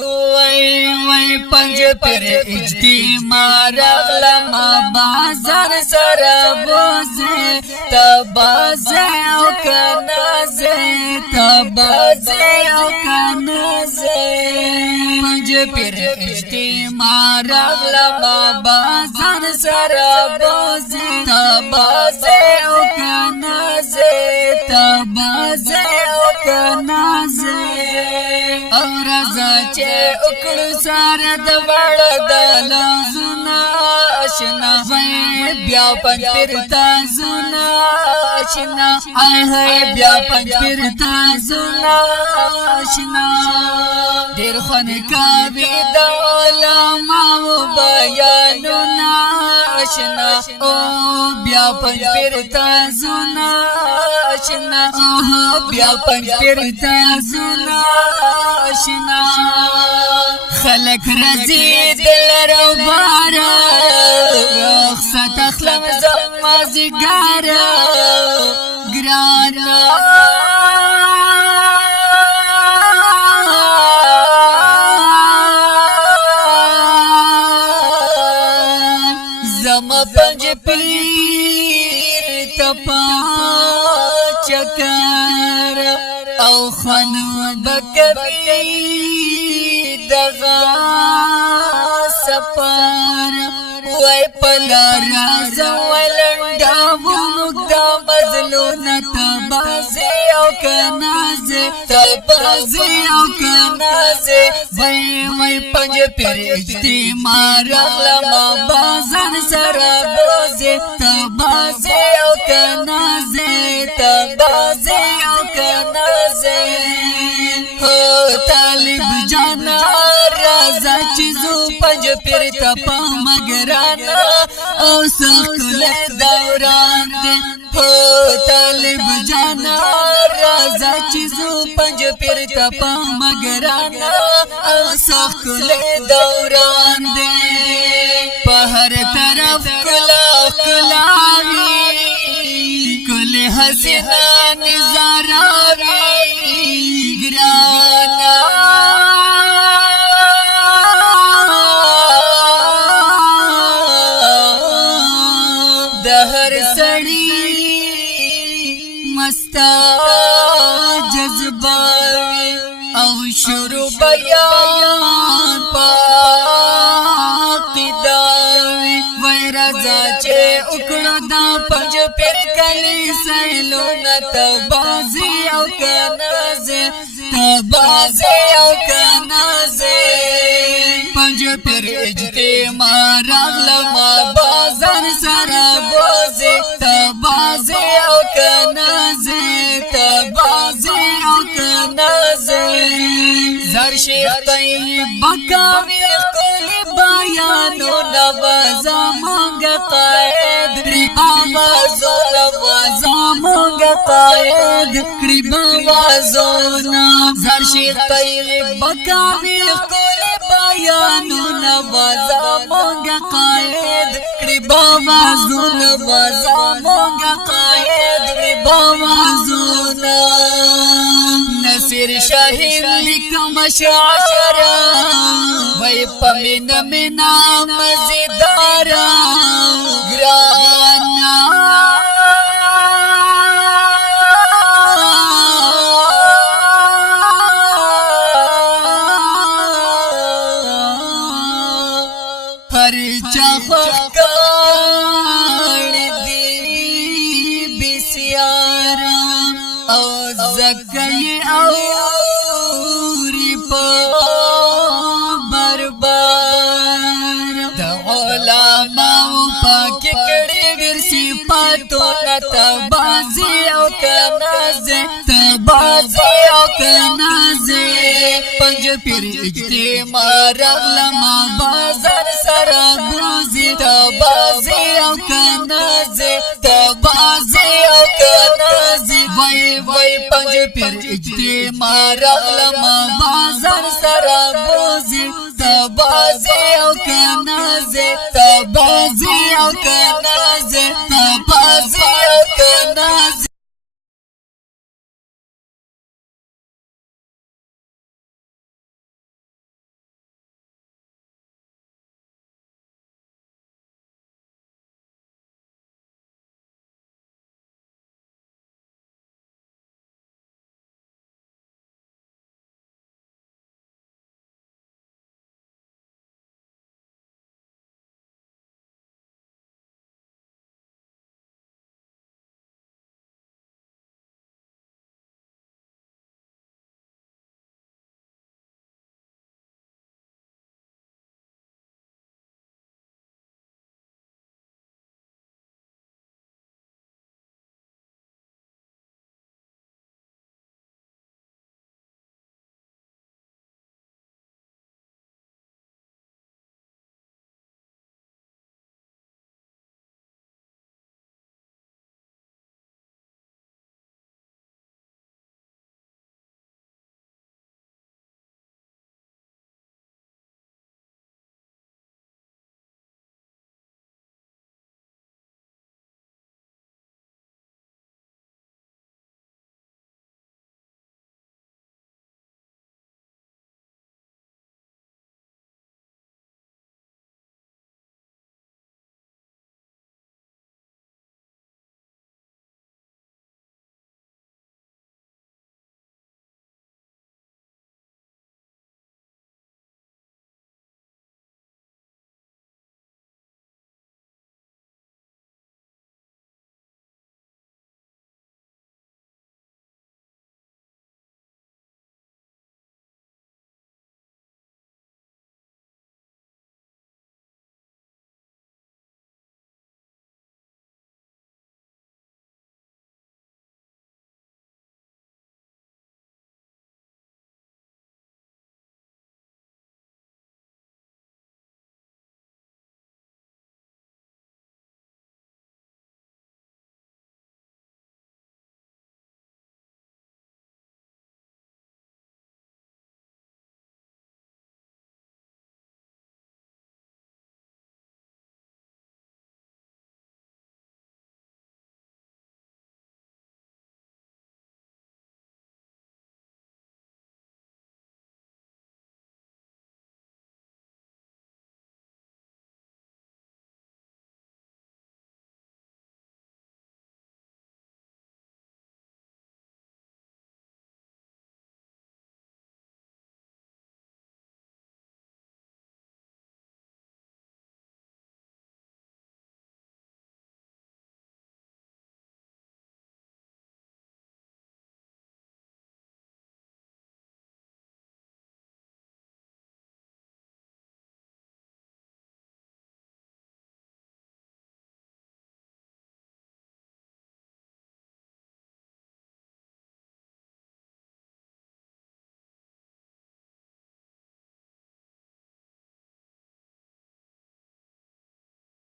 وای پنج پر اجتماع رغلم بازار سره بوزه تبازه او کنازه تبازه او کنازه پنج پر اجتماع رغلم بازار سره بوزه تبازه او کنازه تبازه او کنازه او رضا چه اکڑو سارا دوڑا دالا زنا اشنا وی بیا پنج پرتا زنا اشنا آئے ہے بیا پنج پرتا زنا اشنا دیر خانکاوی دا علماء بیانونا اشنا او بیا پنج پرتا زنا اشنا بیا پنج پرتا زنا اشنا خلق رزی دل رو بارا رخصت اخلم زمازی گارا گرانا زم پنج پیر تپا چکر او خانو بکبی دغا سپار وای پلا راز ولندا مقدا مظلون تبازی او کنازی تبازی او کنازی وای پنج پیر اجتماع رغلم بازار سره بوزی تبازی او کنازی تبازی او کنازی طالب جانا رازا چیزو پنج پیر تپا مگرانا او سخل دوران دے طالب جانا رازا چیزو پنج پیر تپا مگرانا او سخل دوران دے پہر طرف کلا کلاوی کل حسینہ نظاراوی گرانا دہر سڑی مستا جذباوی او شروع بیان پاقداوی وی رضا چے اکڑو دا پنج پیر کلی سیلون تبازی او کنازی تبازی او کنازی پنج پیر اجتماع رغلم بازار سره بوزی تبازی او کنازی تبازی او کنازی زر شیخ طیب بکاوی کلی بیانو نوازا مانگا قائد آوازو نوازا مانگا قائد قریبا وازونا زر شیخ طیب بکاوی کلی بیانو نوازا مانگا قائد قریبا وازو نوازا مانگا قائد قریبا وازونا نصیر شاہین لکم شعرا وی پمین منا مزیدارا گرانا ہر چاخ کار دی بسیارا او زکی او ریپا بربار دا علماء پاک کڑی گر صفاتو نتبازی او کنازی تبازی او کنازی پنج پیر اجتماع رغلم بازار سره بوزی تبازی او کنازی تبازی او کنازی وای پنج پیر اجتماع رغلم بازار سره بوزی تبازی